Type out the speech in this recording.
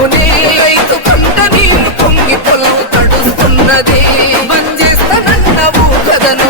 పాపమునే ఐదు కొండ నీళ్ళు పొంగి పొల్లు తడుస్తున్నదే. బంజేస్తానన్నావు కదను